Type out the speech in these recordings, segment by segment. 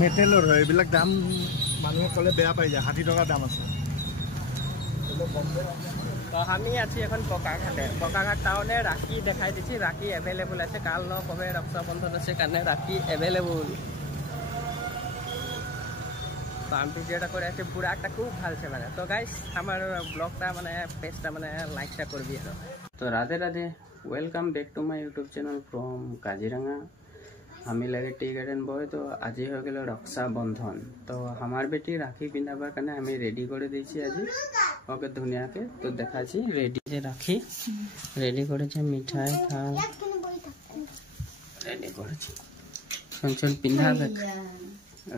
মেটেলৰ হয় এইবিলাক দাম মানুহে ক'লে বেয়া পাই যায় 60 টকা দাম আছে তো আমি আছি এখন বকাঘাট টাউনে রাখি দেখাই দিচ্ছি রাখি অ্যাভেলেবল আছে কাল ন কবে রক্ষাবন্ধন আছে কারণে রাখি অ্যাভেলেবল তো আমি ভিডিওটা করে আছি পুরো একটা খুব ভালছে মানে তো গাইস আমার ব্লগটা মানে পেজটা মানে লাইকটা করবি আর তো Radhe Radhe welcome back to my YouTube channel from Kaziranga আমি লাগে टी गार्डन बॉय तो आज हो गल रक्षाबंधन तो हमार बेटी राखी पिंधाबार कारण आम रेडी कर देছি आज ओके धुनिया के तो देखा रेडी जे राखी रेडी कर मिठाई थाल रेडी कर सुन पिंधाबे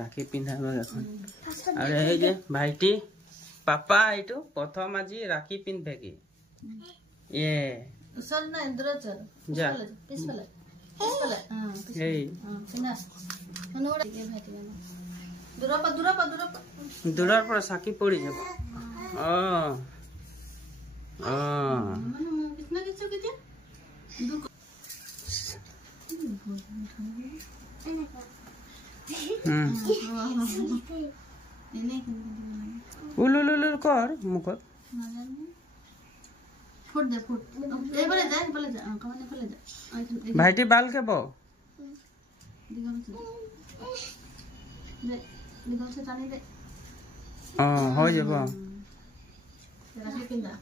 राखी पिंधाबे এখন अरे এই যে ভাইটি পাপা এটো প্রথম আজি রাখি পিনবে কি এ চল না ইন্দ্র চল যা পিছলে এই ননোড়া কে ভাইটি না দূৰৰ পৰা সাকি পৰি যাব कितना किसो किती उलुलुलु कर मुखत फुट दे फुट ए बोले जा कमाने बोले जा भाईटी बाल के बो दिगम से टानी दे हो जाबो राखी पिंदा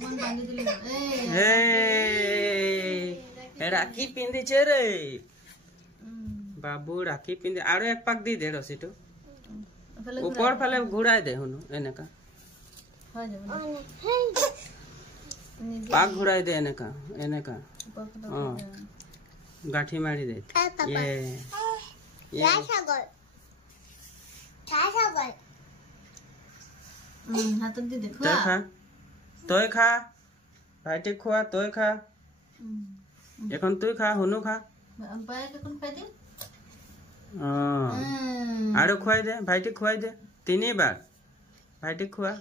बन बांधी दिले ए राखी पिंदी छे रे बाबू राखी पिंदी आरो एक पाक दी दे रसी तो ऊपर फाले घुराय दे हुनु एनेका हो जाबो पाक घुराय दे एनेका हां गाठी मारी दे ये सागर हाथ दे देखो तोय खा भाईटी खुआ तोय खा এখন তুই খা হুনু খা বায়া কে কোন খাই দে আরো খুয়াই দে ভাইটি খুয়াই দে তিনবার ভাইটি খুয়া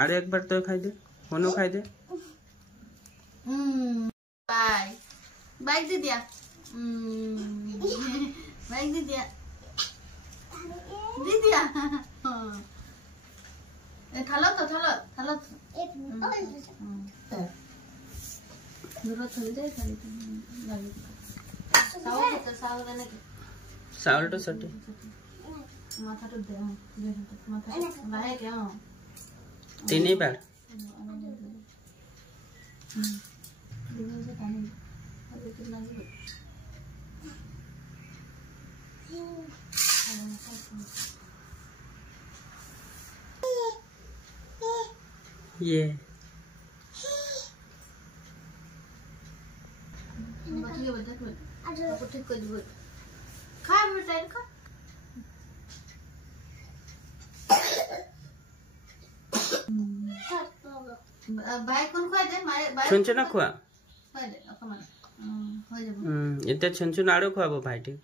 আরো একবার তুই খাই দে হুনু খাই দে बाय बाइक दे दिया बाइक दे दिया थालो तो दूर थोड़ी दे खाली साउल देने के साउल तो सटे माथा तो दे माथा लाए क्या तीन बार ये बच्चे बच्चे को ठीक कर दो खा बेटा खा भाई कौन खुआ दे मारे भाई छुनछुना खुआ खुआ दे अपमान हो जाबो एते छुनछुन आरो खुआबो भाईटी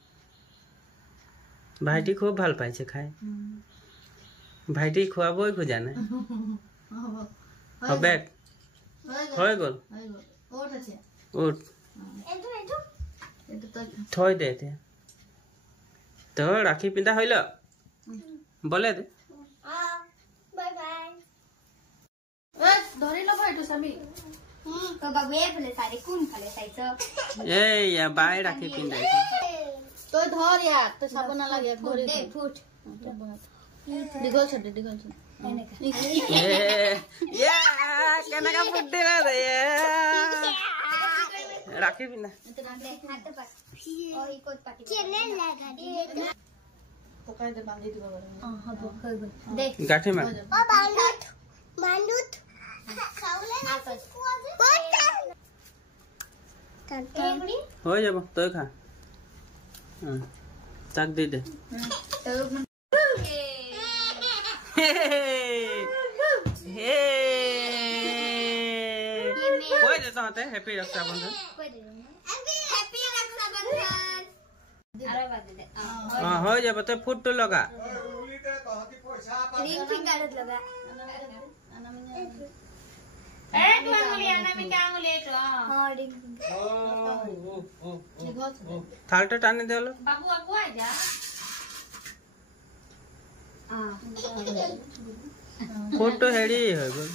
खूब ভাল পাইছে খায় ভাইটি খুৱাবই খোজা নাই হবে হৈ গল ওঠ আছে ওঠ এটা তো থৈ দে তে তো রাখি পিন্ধা হইল বলে দে বাই বাই ধৰি লব এটো সামি তো বাবুয়ে ফলে সারি কোন ফলে চাইছো ए या बाय राखी पिंधाই तो धर यार तो साबो ना लागे धरि दे फुट दिगल छट ए या केनका फुट्टे ना रे राखी पिंधा हाथ पर और ई कोट पाटी चले लगा दे पकाय दे बांधी दिबो हां हो गल दे गाठी मार ओ मांडूत खावले हो जाबो तोय खा ताक दे दे कोई देता होते हैप्पी रक्षाबंधन हैप्पी रक्षाबंधन अरे बात दे हां हो जाबो तो फुट तो लगा रिंग फिंगर लगा तू आंगुली आना में क्या आंगुली है तो हां डिंग थालटा टाने देलो बाबू बाबू आ जा फोटो हेडी हो गल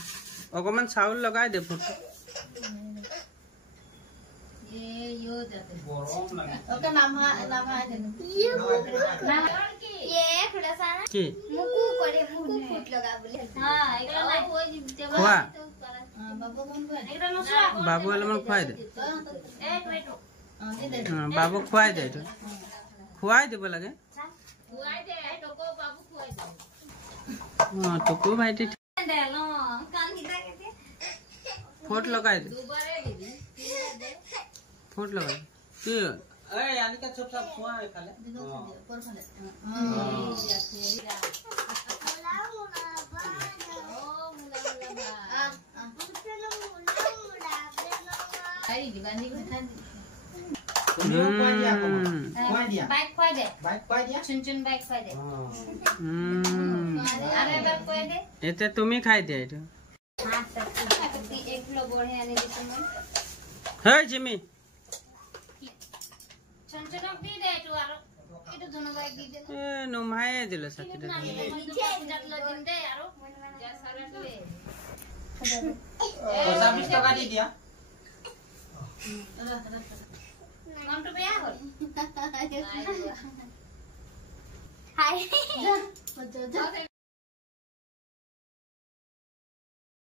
अगमन चाउल लगाय दे फोटो ये यो जाते गरम लगे ओके नाम है ये थोड़ा सा की मुकु करे मुकु फुट लगा बोले हां एकरा ना कोई खुआ बाबू कौन को एकरा न सुआ बाबू वाला मन खुआई दे एक मिनट दे दे बाबू खुआई दे तो खुआई दे बोला के खुआई दे तो को बाबू खुआई दे हां तो को भाई टी दे लो कान किदा के फोट लगाय दे दोबारा दीदी दे फोट लगाय की ए यानी का चुपचाप खुआ खाले पर खाले आई दीवानी को था बाइक खोय दे चुन चुन बाइक खोय दे अरे बाइक खोय दे एते तुम्ही खाय दे तो हां सब एक किलो गोड़ है आने देते मैं हे जिमी चुन चुन दी दे तू आरो इतो दोनों बाइक दी दे ए नुमाए दिले सकी दे जट लो दिन दे आरो जा सारा दे 20 টাকা দি দিয়া कौन तो पे आ हो हाय